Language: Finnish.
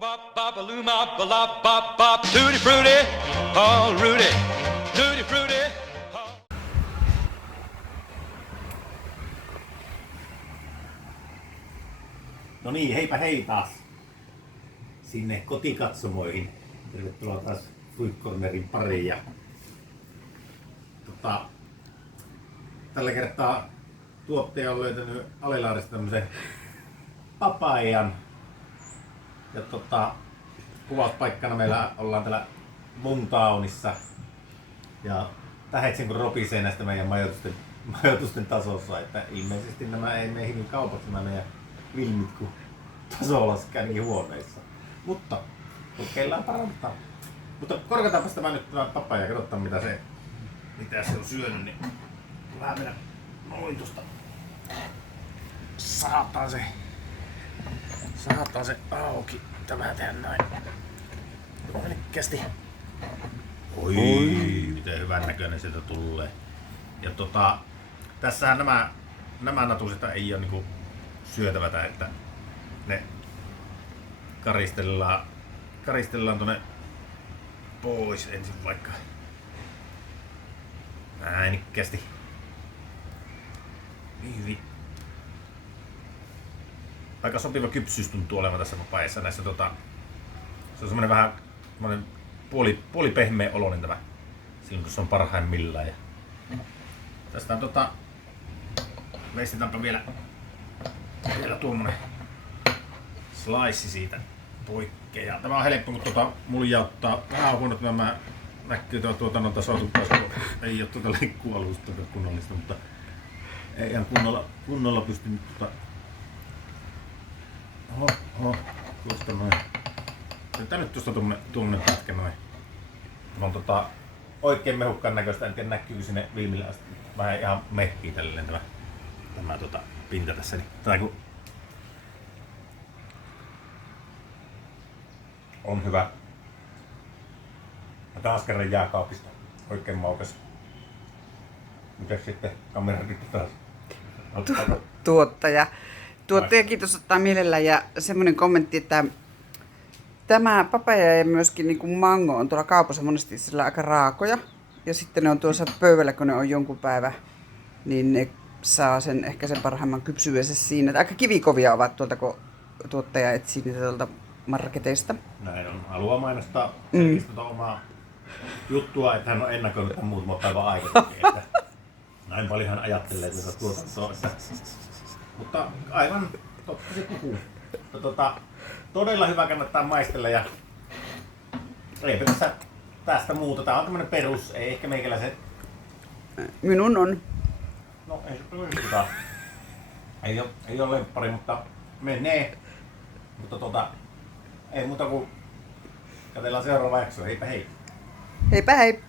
Bop bop a loo mop a lop bop bop tutti frutti, oh Rudy, tutti frutti. No niin, heipä hei taas sinne kotikatsomoihin. Tervetuloa taas Food Cornerin pariin. Ja, tällä kertaa tuottaja on löytänyt Alilaarista tämmösen papajan. Ja kuvauspaikkana meillä ollaan täällä Moontownissa. Ja tähetsen kun ropisee näistä meidän majoitusten tasossa, että ilmeisesti nämä ei mene hyvin kaupaksi nämä meidän filmit, kun taso laskee niin huoneissa. Mutta kokeillaan parantaa. Mutta korkataanpas tämä papaja ja katsotaan mitä se on syönyt, niin vähän mennä noin tuosta. Saataan se auki. Mitä vähän tehdä näin. Älkkästi. Oi, miten hyvän näköinen sieltä tulee. Ja tässähän nämä natuset ei ole niinku syötävätä, että ne karistellaan tuonne pois ensin vaikka. Äänikkästi. Hyvin. Aika sopiva kypsyys tuntuu olevan tässä papajassa. Näissä se on semmonen vähän puoli pehmeä oloinen tämä silloin kun se on parhaimmillaan. Ja tästä on veistetaanpa vielä tuommoinen slice siitä poikkeaa. Tämä on helppo kun muljauttaa. Vähän on huono, että mä näkyy tuotannon tasoitus, ei ole leikkualusta kunnollista, mutta ei ihan kunnolla pysty nyt tuosta noin. Tää nyt tuosta tuommoinen pätkä noin. Tämä on oikein mehukkaan näköistä, en tiedä näkyykö sinne viimille asti. Vähän ihan mehkii tälleen tämä pinta tässä. Tää kun on hyvä. Mä taas kerran jääkaapista. Oikein maukas. Mitäs sitten kamerakitto taas? Tuottaja kiitos ottaa mielellään ja semmoinen kommentti, että tämä papaja ja myöskin niin kuin mango on tuolla kaupassa monesti sillä aika raakoja. Ja sitten ne on tuossa pöydällä, kun ne on jonkun päivä, niin ne saa ehkä sen parhaimman kypsyydensä siinä. Että aika kivikovia ovat tuolta, kun tuottaja etsii niitä tuolta marketeista. Näin on. Haluaa mainostaa omaa juttua, että hän on ennakoinut tämän muutama päivän aikana. Näin paljon hän ajattelee tuota tuotantoa. Mutta aivan totta se puhuu. Todella hyvä kannattaa maistella ja eipä tästä muuta. Tää on tämmönen perus, ei ehkä meikäläisen. Minun on. No ei se ole ei ole lemppari, mutta menee. Mutta ei muuta kuin katsellaan seuraava jakso. Heipä hei! Heipä hei!